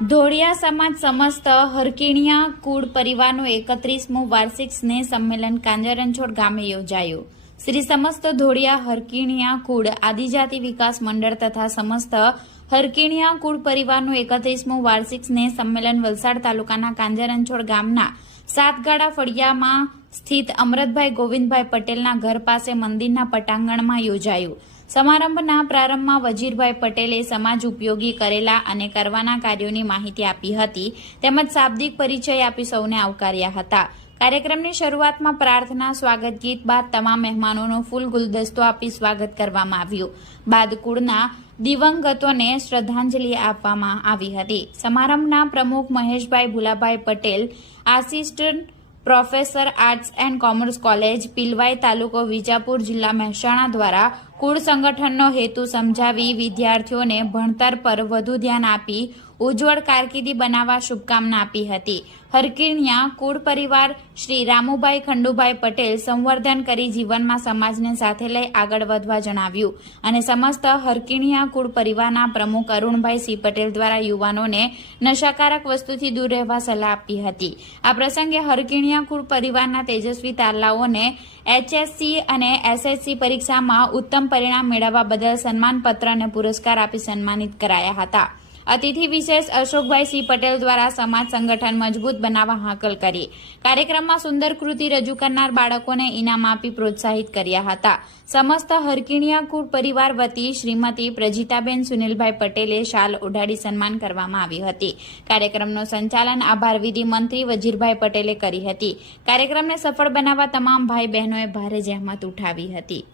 ધોળિયા સમાજ સમસ્ત હરકીણિયા કુળ પરિવારનું 31મું વાર્ષિક સ્નેહ સંમેલન કાંજરણછોડ ગામે યોજાયું। શ્રી સમસ્ત ધોળિયા હરકીણિયા કુળ આદિજાતિ વિકાસ મંડળ તથા સમસ્ત હરકીણિયા કુળ પરિવારનું 31મું વાર્ષિક સ્નેહ સંમેલન વલસાડ તાલુકાના કાંજરણછોડ ગામના સાતગાડા ફળિયામાં સ્થિત અમરતભાઈ ગોવિંદભાઈ પટેલના ઘર પાસે મંદિરના પટાંગણમાં યોજાયું। સમારંભના પ્રારંભમાં વજીરભાઈ પટેલે સમાજ ઉપયોગી કરેલા અને કરવાના કાર્યોની માહિતી આપી હતી તેમજ શાબ્દિક પરિચય આપી સૌને આવકાર્યા હતા। કાર્યક્રમની શરૂઆતમાં પ્રાર્થના સ્વાગત ગીત બાદ તમામ મહેમાનોનું ફૂલ ગુલદસ્તો આપી સ્વાગત કરવામાં આવ્યું। બાદ કુળના દિવંગતોને શ્રદ્ધાંજલિ આપવામાં આવી હતી। સમારંભના પ્રમુખ Maheshbhai Bhulabhai Patel, assistant professor arts and commerce college Pilwai, તાલુકો વિજાપુર, જિલ્લા મહેસાણા દ્વારા કુળ સંગઠનનો હેતુ સમજાવી વિદ્યાર્થીઓને ભણતર પર વધુ ધ્યાન આપી ઉજ્જવળ કારકિર્દી બનાવવા શુભકામના આપી હતી। હરકીણિયા કુળ પરિવાર શ્રી રામુભાઈ ખંડુભાઈ પટેલ સંવર્ધન કરી જીવનમાં સમાજને સાથે લઈ આગળ વધવા જણાવ્યું અને સમસ્ત હરકીણિયા કુળ પરિવારના પ્રમુખ અરુણભાઈ સી પટેલ દ્વારા યુવાનોને નશાકારક વસ્તુથી દૂર રહેવા સલાહ આપી હતી। આ પ્રસંગે હરકીણિયા કુળ પરિવારના તેજસ્વી તારલાઓને HSC અને SSC પરીક્ષામાં ઉત્તમ પરિણામ મેળવવા બદલ સન્માનપત્ર અને પુરસ્કાર આપી સન્માનિત કરાયા હતા। અતિથિ વિશેષ અશોકભાઈ સી પટેલ દ્વારા સમાજ સંગઠન મજબૂત બનાવવા હાકલ કરી। કાર્યક્રમમાં સુંદર કૃતિ રજૂ કરનાર બાળકોને ઇનામ આપી પ્રોત્સાહિત કર્યા હતા। સમસ્ત હરકીણિયા કુળ પરિવાર વતી શ્રીમતી પ્રજીતાબેન સુનિલભાઈ પટેલે શાલ ઓઢાડી સન્માન કરવામાં આવી હતી। કાર્યક્રમનું સંચાલન આભાર વિધિ મંત્રી વજીરભાઈ પટેલે કરી હતી। કાર્યક્રમને સફળ બનાવવા તમામ ભાઈ બહેનોએ ભારે જહેમત ઉઠાવી હતી।